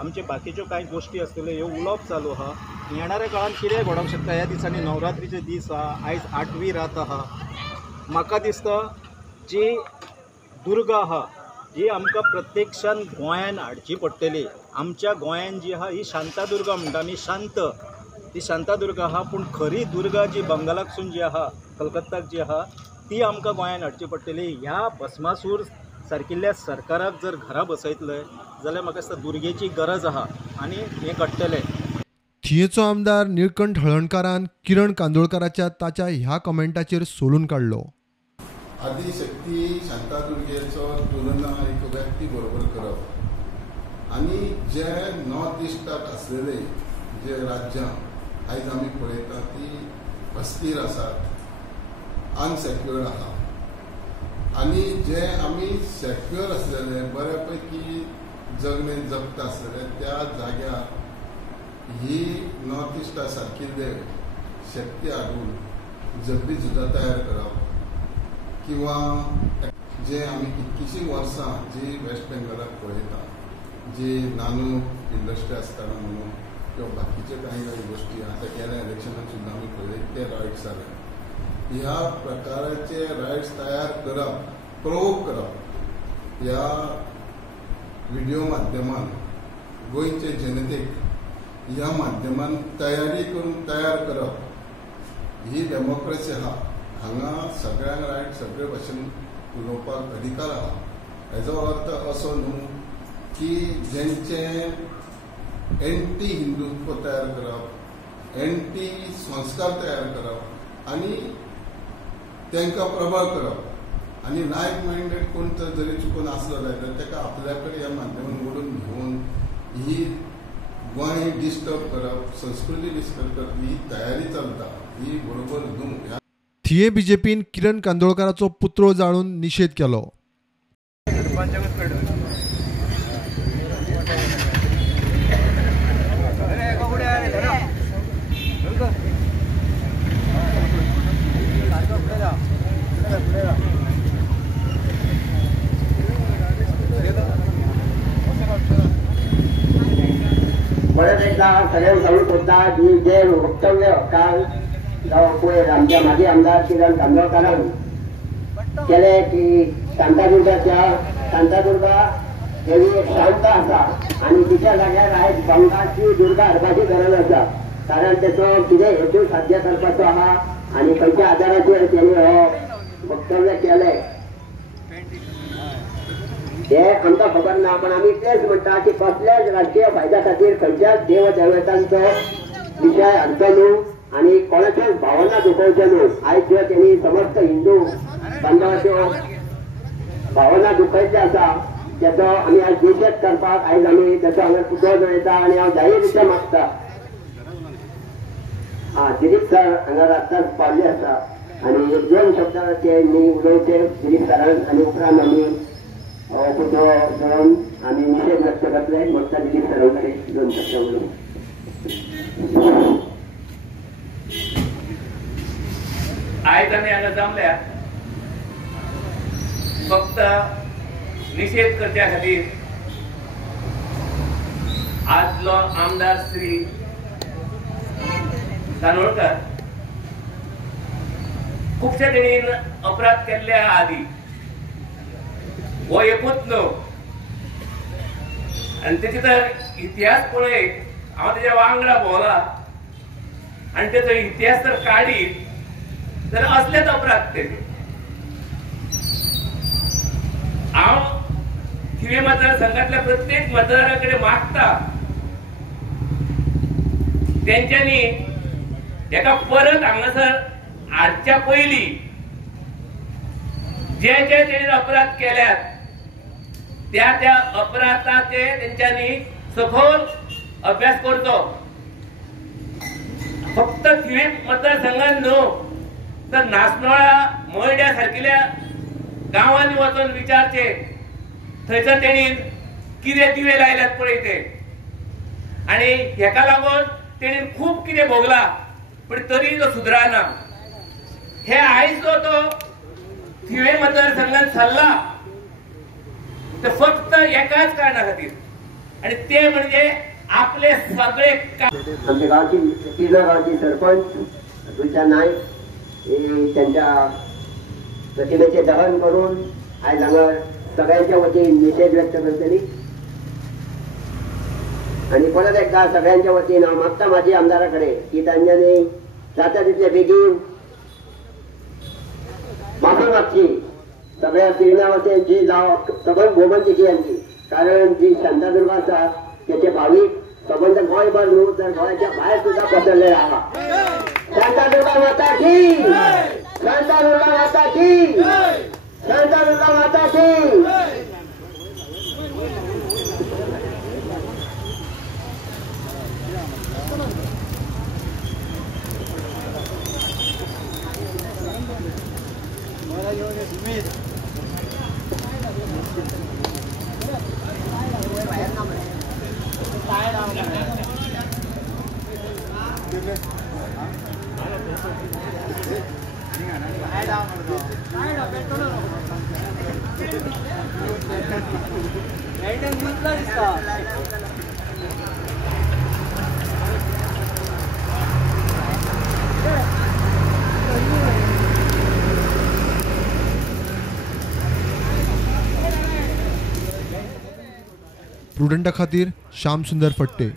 आमचे बाकीच्यो कांय गोष्टी आसतल्यो ह्यो उलोवप चालू आहा। येणाऱ्या काळात कितेंय घडोवंक शकता। ह्या दिसांनी नवरात्रीचे दीस आहा, आयज 8वी रात आहा। म्हाका दिसता जी दुर्गा आहा जी आमकां प्रत्यक्षान गोंयान हाडची पडटली। आमच्या गोंयान जी आहा ही शांतादुर्गा म्हणटा आमी, शांत ती शांतादुर्गा आहा, पूण खरी दुर्गा जी बंगालाकसून जी आहा, कलकत्ताक जी आहा ती आमकां गोंयान हाडची पडटली। ह्या भस्मासूर सारकिल्ल्या सरकाराक जर घरा बसयतले जाल्यार म्हाका दिसता दुर्गेची गरज आहा आनी हें घडटलें। थियेचो आमदार निळकंठ हळर्णकारान किरण कांदोळकाराच्या ताच्या ह्या कमेंटाचेर सोलून काडलो। आदिशक्ती शांतादुर्गेचो तुलना एक व्यक्ती बरोबर करप आनी जे नॉर्थ इस्टाक आसलेले जे राज्यां आयज आमी पळयता ती अस्थिर आसात, अनसेक्युअर्ड आहा आनी जे आमी सेक्युअर आसलेले बऱ्या पैकी जगमेन जगता आसलेले त्या जाग्यार ही नॉर्थ इस्टा सारकिल्ले शक्ती हाडून जगडी झुजां तयार करप किंवा जे आमी कितकीशीं वर्सां जी वेस्ट बेंगॉलाक पळयता जी नानू इंडस्ट्री आसतना म्हणून किंवा बाकीचे काही गोष्टी आतां गेल्या इलेक्शनाक सुद्दां आमी पळयले ते रायट्स जाले। ह्या प्रकाराचे रायट्स तयार करप, प्रोवोक करप ह्या व्हिडिओ माध्यमान गोंयचे जनतेक ह्या माध्यमान तयारी करून तयार करप ही डेमोक्रेसी आहा। हांगा सगळ्यांक रायट सगळे भाशेन उलोवपाक अधिकार आहा। हेजो अर्थ असो न्हू की जेंचे एंटी हिंदुत्व तयार करप, एंटी संस्कार तयार करप आनी तांकां प्रबळ करप आनी लायक मायंडेड कोण जरी चुकून आसलो जाल्यार ताका आपल्या कडेन ह्या माध्यमान ओडून घेवन ही गोंय डिस्टर्ब करप, संस्कृती डिस्टर्ब करप ही तयारी चलता, ही बरोबर न्हू। थिये बीजेपीन किरण कांदोळकाराचो पुतळो जाळून निशेध केलो। परत एकदा सगळ्यांना सांगू सोदता की जे वक्तव्य काल पळय आमच्या माजी आमदार किरण कांदोळकारान केले की शांतादुर्गा ही एक शांत आसा आनी तिच्या जाग्यार आयज बंगालची दुर्गा हाडपाची गरज आसा, कारण तेचो कितें हेतू साध्य करपाचो आहा आनी खंयच्या आदाराचेर तेणी हो वक्तव्य केले हे आमकां खबर ना। पण आमी तेच म्हणटा की कसल्याच राजकीय फायद्या खातीर खंयच्याच देव देवतांचो विशय हाडचो न्हू आनी कोणाच्योच भावना दुखोवच्यो न्हू। आयज ज्यो तेणी समस्त हिंदू बांधवाच्यो भावना दुखयल्ल्यो आसा त्याचो आमी आयज निशेध करपाक आयज आमी तेचो हांगा पुतळो जळयता आनी हांव जाहीर मागता। दिलीप सर हांगा रातच पावल्ले आसा आनी एक दोन शब्दांचे मी उलोवचे दिलीप सरान आनी उपरांत आमी पुतळो जळोवन आमी निशेध व्यक्त करतले। मागता दिलीप सरा कडेन दोन शब्द उलोवंक। आयज आमी हांगा जमल्या फक्त निषेध करच्या खातीर आजलो आमदार श्री कानोळकर खुबशे तेणीन अपराध केल्ल्या आदी हो एकूच न्हू आनी तेचे तर इतिहास पळय हांव तेच्या वांगडा भोंवला आनी तेचो इतिहास तर काडीत जाल्यार असलेच अपराध ते हांव थिवे मतदारसंघातल्या प्रत्येक मतदाराकडे मागता तेंच्यांनी एका परत हांगासर हाडच्या पयलीं जे जे तेणी अपराध केल्यात त्या अपराधाचे तेंच्यांनी सखोल अभ्यास करचो। फक्त थिवे मतदारसंघात न्हू तर नासनोळा मोयड्या सारकिल्या गांवांनी वचून विचारचे थंयसर तेणी कितें दिवे लायल्यात पळय ते आनी हेका लागून तेणी खूब कितें भोगला पण तरी तो सुदराना। हे आयज जो तो थिवे मतदारसंघात चल्ला ते फक्त एकाच कारणा खातीर आणि ते म्हणजे आपले सगळे आमच्या गावची तीर्णा गावची सरपंच तुमच्या नाईक हे त्यांच्या प्रतिमेचे दहन करून आज हांगा सगळ्यांच्या वतीन निषेध व्यक्त करतली आणि परत एकदा सगळ्यांच्या वतीन हांव मागता माझी आमदाराकडे की तांच्यांनी जाता तितले बेगीन माफी मागची सगळ्या तीर्णा वतींची जावं सबंद गोमंतकीयांची, कारण जी शांतादुर्गा आसा त्याचे भाविक सबंद गोंयभर न्हू तर गोंयच्या भायर सुद्धा पसरले आहा. शांतादुर्गा माता की, शांतादुर्गा माता की, शांतादुर्गा माता की. प्रुडंटा खातीर श्याम सुंदर फट्टे.